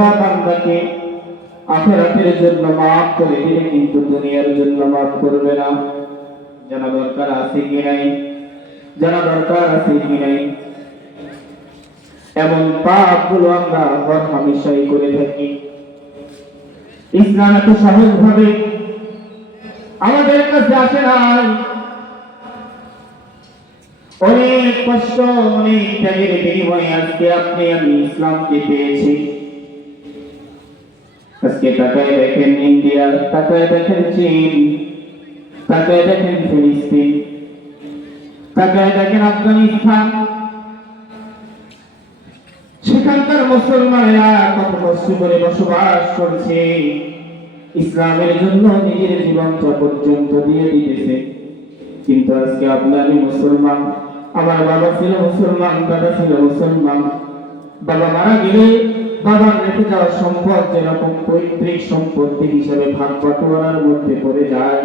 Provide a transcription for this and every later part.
বিধবা বান্দাকে আখিরাতের জন্য মাফ করে দিলে কিন্তু দুনিয়ার জন্য মাফ করবে না। জানা দরকার আছে কি নাই? জানা দরকার আছে কি নাই? এমন পাপগুলো আমরা হর হামেশাই করে থাকি। ইসলাম এত সহজভাবে আমাদের কাছে আসে নাই। অনেক কষ্ট, অনেক ত্যাগের বিনিময়ে আজকে আপনি আমি ইসলামকে পেয়েছি। আজকে তাকায় দেখেন ইন্ডিয়া, তাকায় দেখেন চীন, তাকায় দেখেন ফিলিস্তিন, তাকায় দেখেন আফগানিস্তান। সেখানকার মুসলমানেরা কত কষ্ট করে বসবাস করছে, ইসলামের জন্য নিজের জীবনটা পর্যন্ত দিয়ে দিতেছে। কিন্তু আজকে আপনারই মুসলমান, আমার বাবা ছিল মুসলমান, দাদা ছিল মুসলমান, বাবা মারা গেলে বাবার রেখে যাওয়া সম্পদ যেরকম পৈতৃক সম্পত্তি হিসেবে ভাগ বাটোয়ারার মধ্যে পড়ে যায়,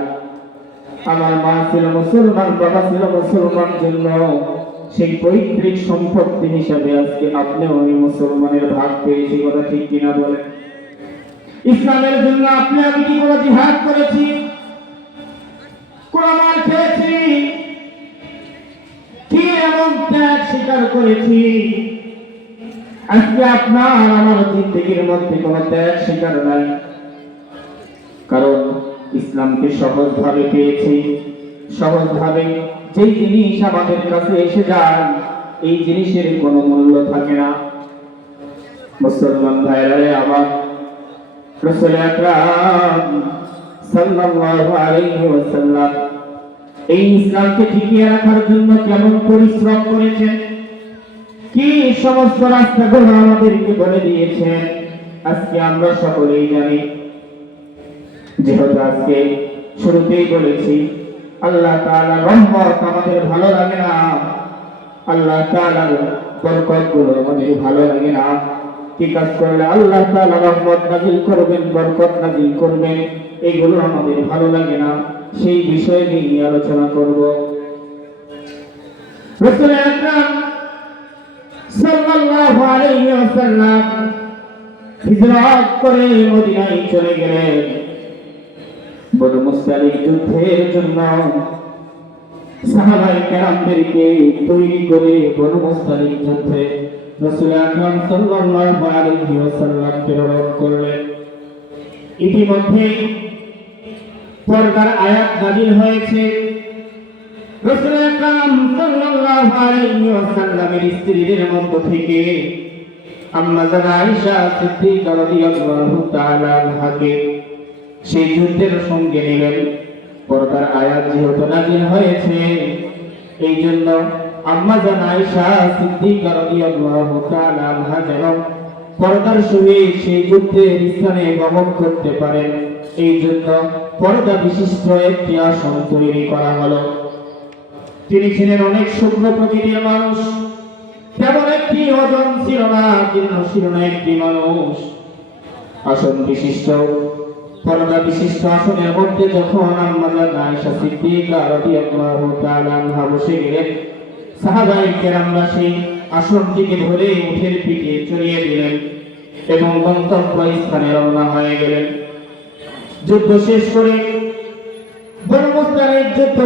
আমার মা ছিল মুসলমান, বাবা ছিল মুসলমান, জন্য সেই পৈতৃক সম্পত্তি হিসাবে আজকে আপনি ওই মুসলমানের ভাগ পেয়েছি। কথা ঠিক কিনা বলেন? ইসলামের জন্য আপনি আমি কি কোনো জিহাদ করেছি? কোন মার খেয়েছি? কি এমন ত্যাগ স্বীকার করেছি? আজকে আপনার আমার জিন্দেগির মধ্যে কোনো ত্যাগ স্বীকার নাই। কারণ ইসলামকে সহজভাবে পেয়েছি। সহজভাবে যেই জিনিস আমাদের কাছে এসে যায়, এই জিনিসের কোনো মূল্য থাকে না। মুসলমান ভাইরা আমার, রাসূল আকরাম সাল্লাল্লাহু আলাইহি ওয়াসাল্লাম এই ইসলামকে টিকিয়ে রাখার জন্য কেমন পরিশ্রম করেছেন, কি সমস্ত রাস্তাগুলো আমাদেরকে বলে দিয়েছেন, আজকে আমরা সকলেই জানি। যেহেতু আজকে শুরুতেই বলেছি, আল্লাহ তাআলার রহমত আমাদের ভালো লাগে না, আল্লাহ তাআলার বরকতগুলো আমাদের ভালো লাগে না। কি কাজ করলে আল্লাহ তাআলা রহমত নাযিল করবেন, বরকত নাযিল করবেন, এগুলো আমাদের ভালো লাগে না। সেই বিষয় নিয়ে আলোচনা করব। রাসূল আকরাম সাল্লাল্লাহু আলাইহি ওয়াসাল্লাম হিজরত করে মদিনায় চলে গেলেন বনু মুসতালিক যুদ্ধের জন্য। সাহাবায়ে কেরামদেরকে তৈরি করে বনু মুসতালিক যুদ্ধে রাসূল আকরাম সাল্লাল্লাহু আলাইহি ওয়াসাল্লাম প্রেরণ করলেন। ইতিমধ্যে পর্দার আয়াত নাযিল হয়েছে। রাসূল আকরাম সাল্লাল্লাহু আলাইহি ওয়াসাল্লামের স্ত্রীদের মধ্য থেকে আম্মা জান আয়েশা সিদ্দিকা রাদিয়াল্লাহু তাআলা আনহাকে সেই যুদ্ধের সঙ্গে নিলেন। পর্দার আয়াত যেহেতু নাযিল হয়েছে, এই জন্য আম্মা জান আয়েশা সিদ্দিকা রাদিয়াল্লাহু তাআলা আনহা যেন পর্দার সহিত সেই যুদ্ধের স্থানে গমন করতে পারেন, এই জন্য পর্দা বিশিষ্ট একটি আসন তৈরি করা হলো। তিনি ছিলেন অনেক শুভ্র প্রকৃতির মানুষ, তেমন একটি ওজন ছিল না, জীর্ণ ছিল না একটি মানুষ। আসন বিশিষ্ট, পর্দা বিশিষ্ট আসনের মধ্যে যখন আম্মা জান আয়েশা সিদ্দিকা রাদিয়াল্লাহু তাআলা আনহা বসে গেলেন, সাহাবায়ে কেরামরা সেই আসনটিকে ধরে উঠের পিঠে চড়িয়ে দিলেন এবং গন্তব্য স্থানে রওনা হয়ে গেলেন। যুদ্ধ শেষ করে বনু মুসতালিক যুদ্ধ